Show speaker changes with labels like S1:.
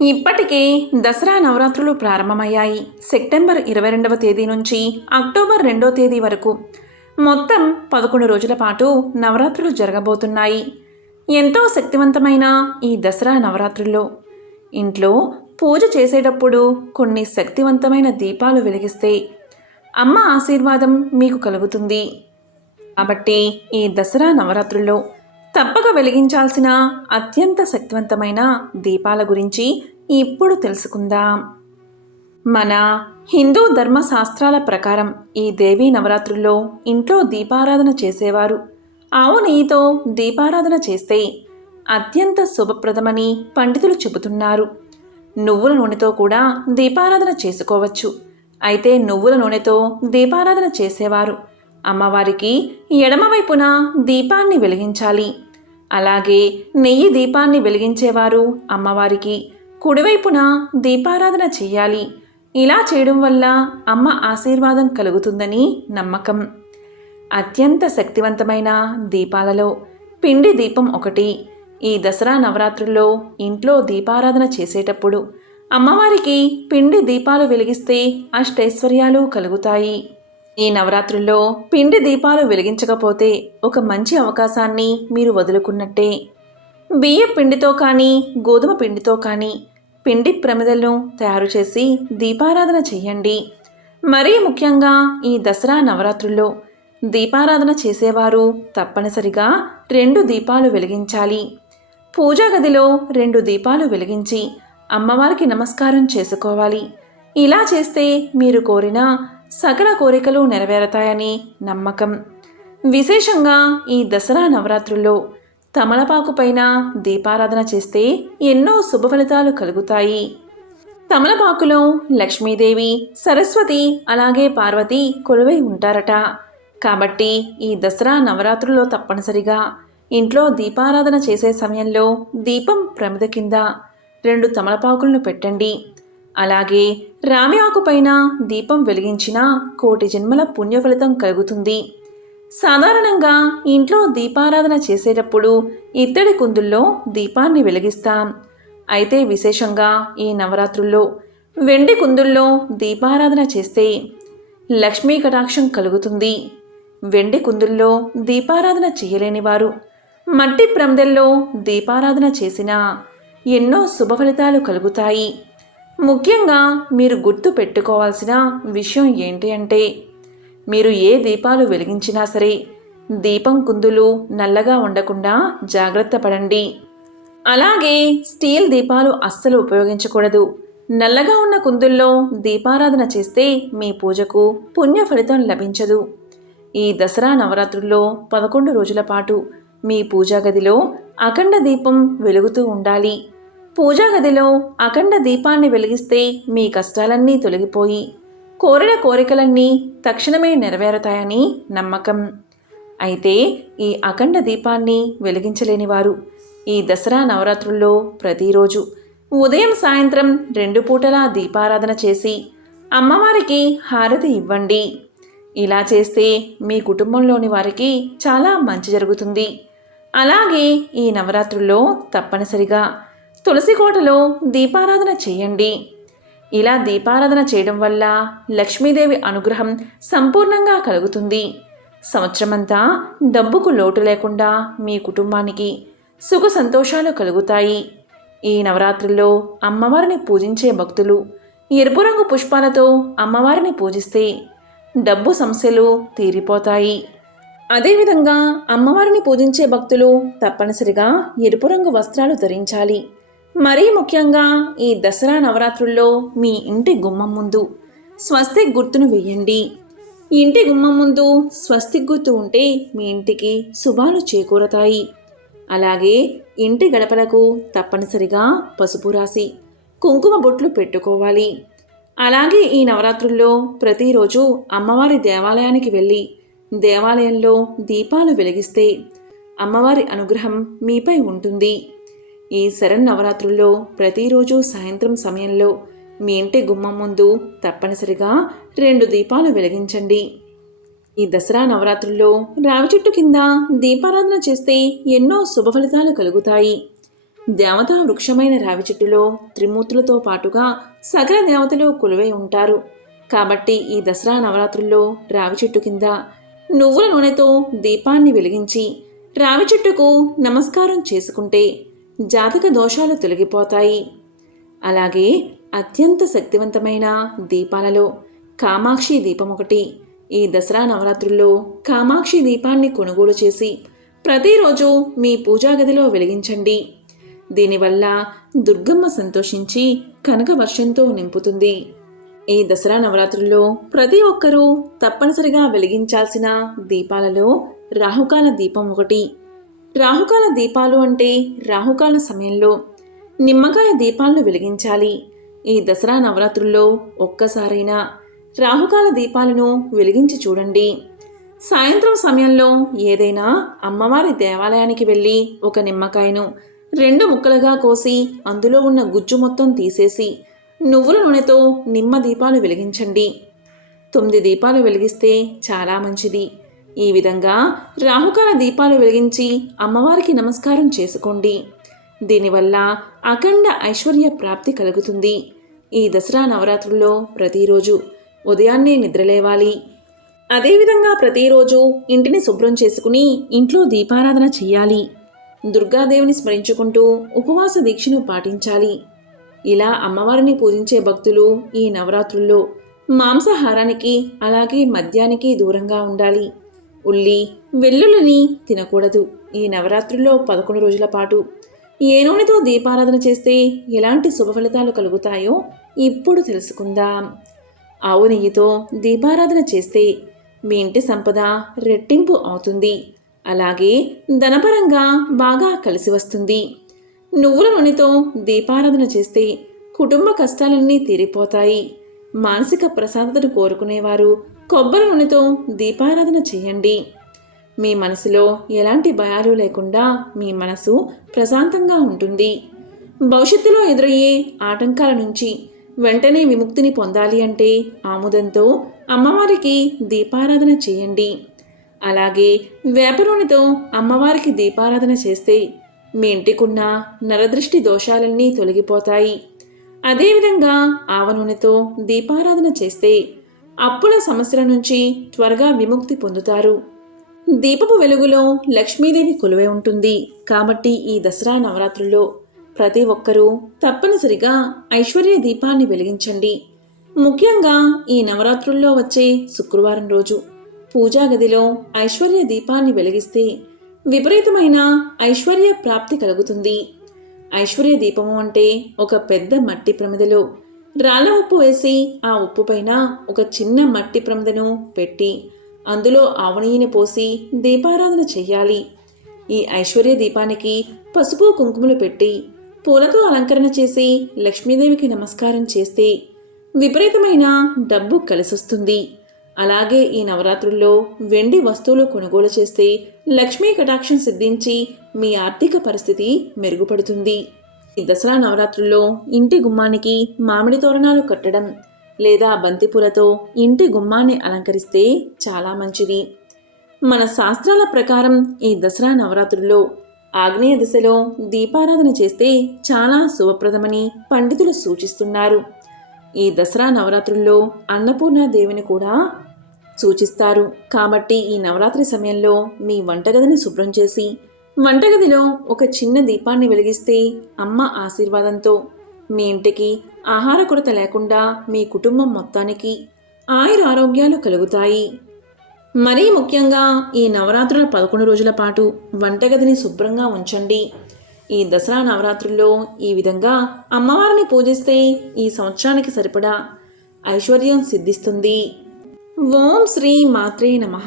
S1: ఇప్పటికే దసరా నవరాత్రులు ప్రారంభమయ్యాయి. సెప్టెంబర్ ఇరవై రెండవ తేదీ నుంచి అక్టోబర్ రెండో తేదీ వరకు మొత్తం పదకొండు రోజుల పాటు నవరాత్రులు జరగబోతున్నాయి. ఎంతో శక్తివంతమైన ఈ దసరా నవరాత్రుల్లో ఇంట్లో పూజ చేసేటప్పుడు కొన్ని శక్తివంతమైన దీపాలు వెలిగిస్తే అమ్మ ఆశీర్వాదం మీకు కలుగుతుంది. కాబట్టి ఈ దసరా నవరాత్రుల్లో తప్పక వెలిగించాల్సిన అత్యంత శక్తివంతమైన దీపాల గురించి ఇప్పుడు తెలుసుకుందాం. మన హిందూ ధర్మ శాస్త్రాల ప్రకారం ఈ దేవీ నవరాత్రుల్లో ఇంట్లో దీపారాధన చేసేవారు. ఆవు నెయ్యితో దీపారాధన చేస్తే అత్యంత శుభప్రదమని పండితులు చెబుతున్నారు. నువ్వుల నూనెతో కూడా దీపారాధన చేసుకోవచ్చు. అయితే నువ్వుల నూనెతో దీపారాధన చేసేవారు. అమ్మవారికి ఎడమవైపున దీపాన్ని వెలిగించాలి. అలాగే నెయ్యి దీపాన్ని వెలిగించేవారు అమ్మవారికి. కుడివైపున దీపారాధన చెయ్యాలి. ఇలా చేయడం వల్ల అమ్మ ఆశీర్వాదం కలుగుతుందని నమ్మకం. అత్యంత శక్తివంతమైన దీపాలలో పిండి దీపం ఒకటి. ఈ దసరా నవరాత్రుల్లో ఇంట్లో దీపారాధన చేసేటప్పుడు అమ్మవారికి పిండి దీపాలు వెలిగిస్తే అష్టైశ్వర్యాలు కలుగుతాయి. ఈ నవరాత్రుల్లో పిండి దీపాలు వెలిగించకపోతే ఒక మంచి అవకాశాన్ని మీరు వదులుకున్నట్టే. బియ్య పిండితో కానీ గోధుమ పిండితో కానీ పిండి ప్రమిదలను తయారు చేసి దీపారాధన చెయ్యండి మరీ ముఖ్యంగా ఈ దసరా నవరాత్రుల్లో దీపారాధన చేసేవారు తప్పనిసరిగా రెండు దీపాలు వెలిగించాలి. పూజా గదిలో రెండు దీపాలు వెలిగించి అమ్మవారికి నమస్కారం చేసుకోవాలి. ఇలా చేస్తే మీరు కోరిన సకల కోరికలు నెరవేరతాయని నమ్మకం. విశేషంగా ఈ దసరా నవరాత్రుల్లో తమలపాకు పైన దీపారాధన చేస్తే ఎన్నో శుభ ఫలితాలు కలుగుతాయి. తమలపాకులో లక్ష్మీదేవి సరస్వతి అలాగే పార్వతి కొలువై ఉంటారట. కాబట్టి ఈ దసరా నవరాత్రుల్లో తప్పనిసరిగా ఇంట్లో దీపారాధన చేసే సమయంలో దీపం ప్రమిద కింద రెండు తమలపాకులను పెట్టండి. అలాగే రామి ఆకుపైన దీపం వెలిగించిన కోటి జన్మల పుణ్యఫలితం కలుగుతుంది. సాధారణంగా ఇంట్లో దీపారాధన చేసేటప్పుడు ఇత్తడి కుందుల్లో దీపాన్ని వెలిగిస్తాం. అయితే విశేషంగా ఈ నవరాత్రుల్లో వెండి కుందుల్లో దీపారాధన చేస్తే లక్ష్మీ కటాక్షం కలుగుతుంది. వెండి కుందుల్లో దీపారాధన చేయలేని వారు మట్టి ప్రమిదల్లో దీపారాధన చేసినా ఎన్నో శుభ ఫలితాలు కలుగుతాయి. ముఖ్యంగా మీరు గుర్తు పెట్టుకోవాల్సిన విషయం ఏంటి అంటే మీరు ఏ దీపాలు వెలిగించినా సరే దీపం కుందులు నల్లగా ఉండకుండా జాగ్రత్త పడండి. అలాగే స్టీల్ దీపాలు అస్సలు ఉపయోగించకూడదు. నల్లగా ఉన్న కుందుల్లో దీపారాధన చేస్తే మీ పూజకు పుణ్య ఫలితం లభించదు. ఈ దసరా నవరాత్రుల్లో పదకొండు రోజుల పాటు మీ పూజా గదిలో అఖండ దీపం వెలుగుతూ ఉండాలి. పూజా గదిలో అఖండ దీపాన్ని వెలిగిస్తే మీ కష్టాలన్నీ తొలగిపోయి కోరిన కోరికలన్నీ తక్షణమే నెరవేరతాయని నమ్మకం. అయితే ఈ అఖండ దీపాన్ని వెలిగించలేని వారు ఈ దసరా నవరాత్రుల్లో ప్రతిరోజు ఉదయం సాయంత్రం రెండు పూటలా దీపారాధన చేసి అమ్మవారికి హారతి ఇవ్వండి. ఇలా చేస్తే మీ కుటుంబంలోని వారికి చాలా మంచి జరుగుతుంది. అలాగే ఈ నవరాత్రుల్లో తప్పనిసరిగా తులసి కోటలో దీపారాధన చేయండి. ఇలా దీపారాధన చేయడం వల్ల లక్ష్మీదేవి అనుగ్రహం సంపూర్ణంగా కలుగుతుంది. సంవత్సరమంతా డబ్బుకు లోటు లేకుండా మీ కుటుంబానికి సుఖ సంతోషాలు కలుగుతాయి. ఈ నవరాత్రుల్లో అమ్మవారిని పూజించే భక్తులు ఎరుపు రంగు పుష్పాలతో అమ్మవారిని పూజిస్తే డబ్బు సమస్యలు తీరిపోతాయి. అదేవిధంగా అమ్మవారిని పూజించే భక్తులు తప్పనిసరిగా ఎరుపు రంగు వస్త్రాలు ధరించాలి. మరీ ముఖ్యంగా ఈ దసరా నవరాత్రుల్లో మీ ఇంటి గుమ్మం ముందు స్వస్తిక్ గుర్తును వేయండి ఇంటి గుమ్మం ముందు స్వస్తి గుర్తు ఉంటే మీ ఇంటికి శుభాలు చేకూరతాయి. అలాగే ఇంటి గడపలకు తప్పనిసరిగా పసుపు రాసి కుంకుమ బొట్లు పెట్టుకోవాలి. అలాగే ఈ నవరాత్రుల్లో ప్రతిరోజు అమ్మవారి దేవాలయానికి వెళ్ళి దేవాలయంలో దీపాలు వెలిగిస్తే అమ్మవారి అనుగ్రహం మీపై ఉంటుంది. ఈ శరన్నవరాత్రుల్లో ప్రతిరోజు సాయంత్రం సమయంలో మీ ఇంటి గుమ్మం ముందు తప్పనిసరిగా రెండు దీపాలు వెలిగించండి. ఈ దసరా నవరాత్రుల్లో రావి చెట్టు కింద దీపారాధన చేస్తే ఎన్నో శుభ ఫలితాలు కలుగుతాయి. దేవతా వృక్షమైన రావి చెట్టులో త్రిమూర్తులతో పాటుగా సకల దేవతలు కొలువై ఉంటారు. కాబట్టి ఈ దసరా నవరాత్రుల్లో రావి చెట్టు కింద నువ్వుల నూనెతో దీపాన్ని వెలిగించి రావి చెట్టుకు నమస్కారం చేసుకుంటే జాతక దోషాలు తొలగిపోతాయి. అలాగే అత్యంత శక్తివంతమైన దీపాలలో కామాక్షి దీపం ఒకటి. ఈ దసరా నవరాత్రుల్లో కామాక్షి దీపాన్ని కొనుగోలు చేసి ప్రతిరోజు మీ పూజా గదిలో వెలిగించండి. దీనివల్ల దుర్గమ్మ సంతోషించి కనక వర్షంతో నింపుతుంది. ఈ దసరా నవరాత్రుల్లో ప్రతి ఒక్కరూ తప్పనిసరిగా వెలిగించాల్సిన దీపాలలో రాహుకాల దీపం ఒకటి. రాహుకాల దీపాలు అంటే రాహుకాల సమయంలో నిమ్మకాయ దీపాలను వెలిగించాలి. ఈ దసరా నవరాత్రుల్లో ఒక్కసారైనా రాహుకాల దీపాలను వెలిగించి చూడండి. సాయంత్రం సమయంలో ఏదైనా అమ్మవారి దేవాలయానికి వెళ్ళి ఒక నిమ్మకాయను రెండు ముక్కలుగా కోసి అందులో ఉన్న గుజ్జు మొత్తం తీసేసి నువ్వుల నూనెతో నిమ్మ దీపాలు వెలిగించండి. తొమ్మిది దీపాలు వెలిగిస్తే చాలా మంచిది. ఈ విధంగా రాహుకాల దీపాలు వెలిగించి అమ్మవారికి నమస్కారం చేసుకోండి. దీనివల్ల అఖండ ఐశ్వర్య ప్రాప్తి కలుగుతుంది. ఈ దసరా నవరాత్రుల్లో ప్రతిరోజు ఉదయాన్నే నిద్రలేవాలి. అదేవిధంగా ప్రతిరోజు ఇంటిని శుభ్రం చేసుకుని ఇంట్లో దీపారాధన చెయ్యాలి. దుర్గాదేవిని స్మరించుకుంటూ ఉపవాస దీక్షను పాటించాలి. ఇలా అమ్మవారిని పూజించే భక్తులు ఈ నవరాత్రుల్లో మాంసాహారానికి అలాగే మద్యానికి దూరంగా ఉండాలి. ఉల్లి వెల్లుల్లిని తినకూడదు. ఈ నవరాత్రుల్లో పదకొండు రోజుల పాటు. ఏ నూనెతో దీపారాధన చేస్తే ఎలాంటి శుభ ఫలితాలు కలుగుతాయో ఇప్పుడు తెలుసుకుందాం. ఆవు నెయ్యితో దీపారాధన చేస్తే మీ ఇంటి సంపద రెట్టింపు అవుతుంది. అలాగే ధనపరంగా బాగా కలిసి వస్తుంది. నువ్వుల నూనెతో దీపారాధన చేస్తే కుటుంబ కష్టాలన్నీ తీరిపోతాయి. మానసిక ప్రశాంతతను కోరుకునేవారు. కొబ్బరి నూనెతో దీపారాధన చేయండి. మీ మనసులో ఎలాంటి భయాలు లేకుండా మీ మనసు ప్రశాంతంగా ఉంటుంది. భవిష్యత్తులో ఎదురయ్యే ఆటంకాల నుంచి వెంటనే విముక్తిని పొందాలి అంటే ఆముదంతో అమ్మవారికి దీపారాధన చేయండి. అలాగే వేప నూనెతో అమ్మవారికి దీపారాధన చేస్తే మీ ఇంటికున్న నరదృష్టి దోషాలన్నీ తొలగిపోతాయి. అదేవిధంగా ఆవ నూనెతో దీపారాధన చేస్తే అప్పుల సమస్యల నుంచి త్వరగా విముక్తి పొందుతారు. దీపపు వెలుగులో లక్ష్మీదేవి కొలువై ఉంటుంది. కాబట్టి ఈ దసరా నవరాత్రుల్లో ప్రతి ఒక్కరూ తప్పనిసరిగా ఐశ్వర్య దీపాన్ని వెలిగించండి. ముఖ్యంగా ఈ నవరాత్రుల్లో వచ్చే శుక్రవారం రోజు పూజా గదిలో ఐశ్వర్య దీపాన్ని వెలిగిస్తే విపరీతమైన ఐశ్వర్య ప్రాప్తి కలుగుతుంది. ఐశ్వర్య దీపము అంటే ఒక పెద్ద మట్టి ప్రమిదలో రాళ్ళ ఉప్పు వేసి ఆ ఉప్పు పైన ఒక చిన్న మట్టి ప్రమిదను పెట్టి అందులో ఆవనీయని పోసి దీపారాధన చెయ్యాలి. ఈ ఐశ్వర్య దీపానికి పసుపు కుంకుమలు పెట్టి పూలతో అలంకరణ చేసి లక్ష్మీదేవికి నమస్కారం చేస్తే విపరీతమైన డబ్బు కలిసొస్తుంది. అలాగే ఈ నవరాత్రుల్లో వెండి వస్తువులు కొనుగోలు చేస్తే లక్ష్మీ కటాక్షం సిద్ధించి మీ ఆర్థిక పరిస్థితి మెరుగుపడుతుంది. ఈ దసరా నవరాత్రుల్లో ఇంటి గుమ్మానికి మామిడి తోరణాలు కట్టడం లేదా బంతిపూలతో ఇంటి గుమ్మాన్ని అలంకరిస్తే చాలా మంచిది. మన శాస్త్రాల ప్రకారం ఈ దసరా నవరాత్రుల్లో ఆగ్నేయ దిశలో దీపారాధన చేస్తే చాలా శుభప్రదమని పండితులు సూచిస్తున్నారు. ఈ దసరా నవరాత్రుల్లో అన్నపూర్ణ దేవిని కూడా సూచిస్తారు. కాబట్టి ఈ నవరాత్రి సమయంలో మీ వంటగదిని శుభ్రం చేసి వంటగదిలో ఒక చిన్న దీపాన్ని వెలిగిస్తే అమ్మ ఆశీర్వాదంతో మీ ఇంటికి ఆహార కొరత లేకుండా మీ కుటుంబం మొత్తానికి ఆయుర ఆరోగ్యాలు కలుగుతాయి. మరీ ముఖ్యంగా ఈ నవరాత్రుల పదకొండు రోజుల పాటు వంటగదిని శుభ్రంగా ఉంచండి. ఈ దసరా నవరాత్రుల్లో ఈ విధంగా అమ్మవారిని పూజిస్తే ఈ సంవత్సరానికి సరిపడా ఐశ్వర్యం సిద్ధిస్తుంది. ఓం శ్రీ మాత్రే నమః.